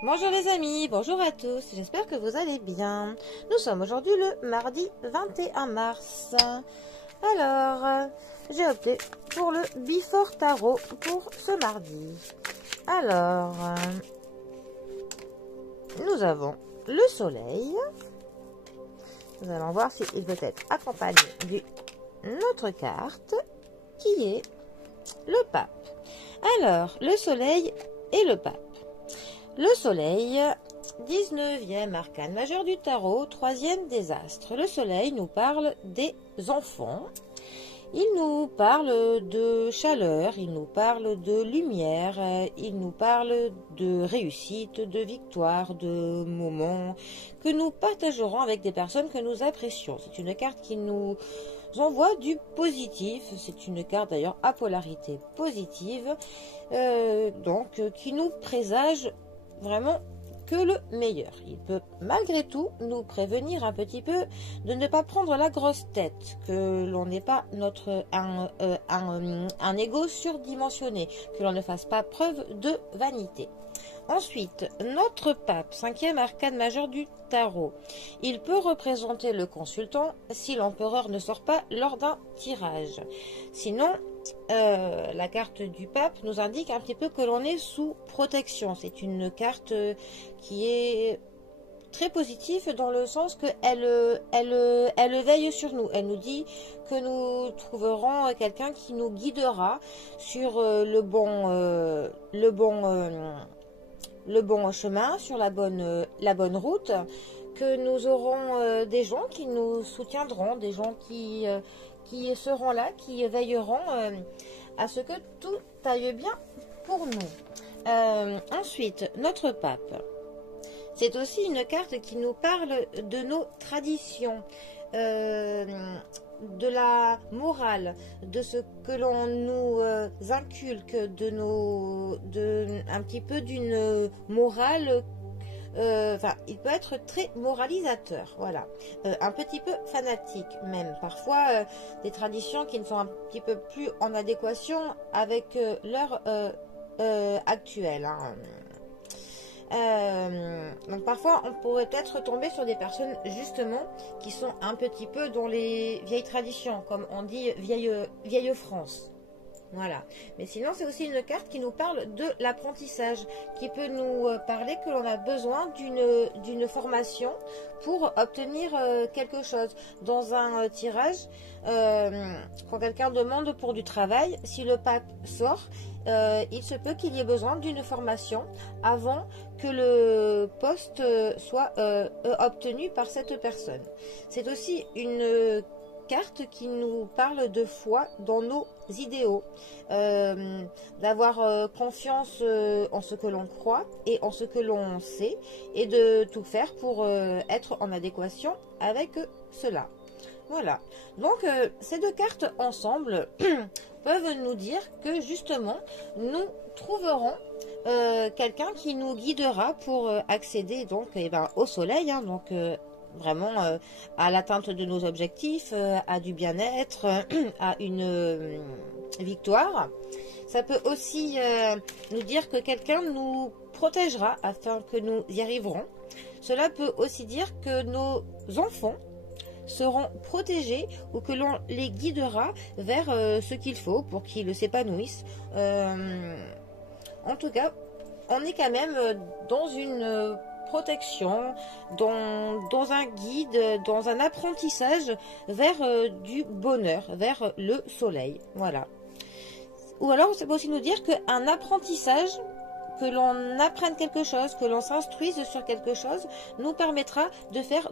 Bonjour les amis, bonjour à tous, j'espère que vous allez bien. Nous sommes aujourd'hui le mardi 21 mars. Alors, j'ai opté pour le Before Tarot pour ce mardi. Alors, nous avons le soleil. Nous allons voir s'il peut être accompagné d'une autre carte qui est le pape. Alors, le soleil et le pape. Le soleil, 19e arcane majeur du tarot, 3e des astres. Le soleil nous parle des enfants. Il nous parle de chaleur, il nous parle de lumière, il nous parle de réussite, de victoire, de moments que nous partagerons avec des personnes que nous apprécions. C'est une carte qui nous envoie du positif. C'est une carte d'ailleurs à polarité positive, donc qui nous présage vraiment que le meilleur. Il peut malgré tout nous prévenir un petit peu de ne pas prendre la grosse tête, que l'on n'ait pas un ego surdimensionné, que l'on ne fasse pas preuve de vanité. Ensuite, notre pape, 5e arcane majeur du tarot. Il peut représenter le consultant si l'empereur ne sort pas lors d'un tirage. Sinon, la carte du pape nous indique un petit peu que l'on est sous protection. C'est une carte qui est très positive dans le sens qu'elle elle veille sur nous. Elle nous dit que nous trouverons quelqu'un qui nous guidera sur le bon chemin, sur la bonne route, que nous aurons des gens qui nous soutiendront, des gens qui seront là, qui veilleront à ce que tout aille bien pour nous. Ensuite, notre pape. C'est aussi une carte qui nous parle de nos traditions, de la morale, de ce que l'on nous inculque, un petit peu d'une morale. Enfin, il peut être très moralisateur, voilà, un petit peu fanatique même, parfois des traditions qui ne sont un petit peu plus en adéquation avec l'heure actuelle, hein. Donc parfois on pourrait être tombé sur des personnes justement qui sont un petit peu dans les vieilles traditions, comme on dit vieille France. Voilà. Mais sinon, c'est aussi une carte qui nous parle de l'apprentissage, qui peut nous parler que l'on a besoin d'une formation pour obtenir quelque chose. Dans un tirage, quand quelqu'un demande pour du travail, si le pape sort, il se peut qu'il y ait besoin d'une formation avant que le poste soit obtenu par cette personne. C'est aussi une carte qui nous parle de foi dans nos idéaux, d'avoir confiance en ce que l'on croit et en ce que l'on sait, et de tout faire pour être en adéquation avec cela. Voilà, donc ces deux cartes ensemble peuvent nous dire que justement nous trouverons quelqu'un qui nous guidera pour accéder donc au soleil, hein, donc vraiment à l'atteinte de nos objectifs, à du bien-être, à une victoire. Ça peut aussi nous dire que quelqu'un nous protégera afin que nous y arriverons. Cela peut aussi dire que nos enfants seront protégés ou que l'on les guidera vers ce qu'il faut pour qu'ils s'épanouissent. En tout cas, on est quand même dans une protection, dans un guide, dans un apprentissage vers du bonheur, vers le soleil. Voilà. Ou alors, ça peut aussi nous dire qu'un apprentissage, que l'on apprenne quelque chose, que l'on s'instruise sur quelque chose, nous permettra de faire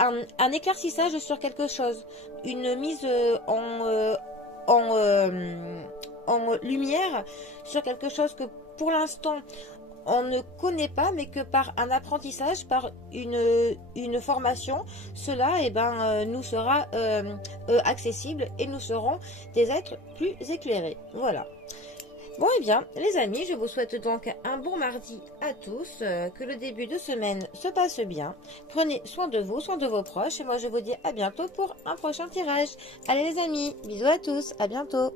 un éclaircissage sur quelque chose, une mise en lumière sur quelque chose que pour l'instant on ne connaît pas, mais que par un apprentissage, par une formation, cela nous sera accessible et nous serons des êtres plus éclairés. Voilà. Bon, et bien, les amis, je vous souhaite donc un bon mardi à tous, que le début de semaine se passe bien. Prenez soin de vous, soin de vos proches, et moi je vous dis à bientôt pour un prochain tirage. Allez les amis, bisous à tous, à bientôt.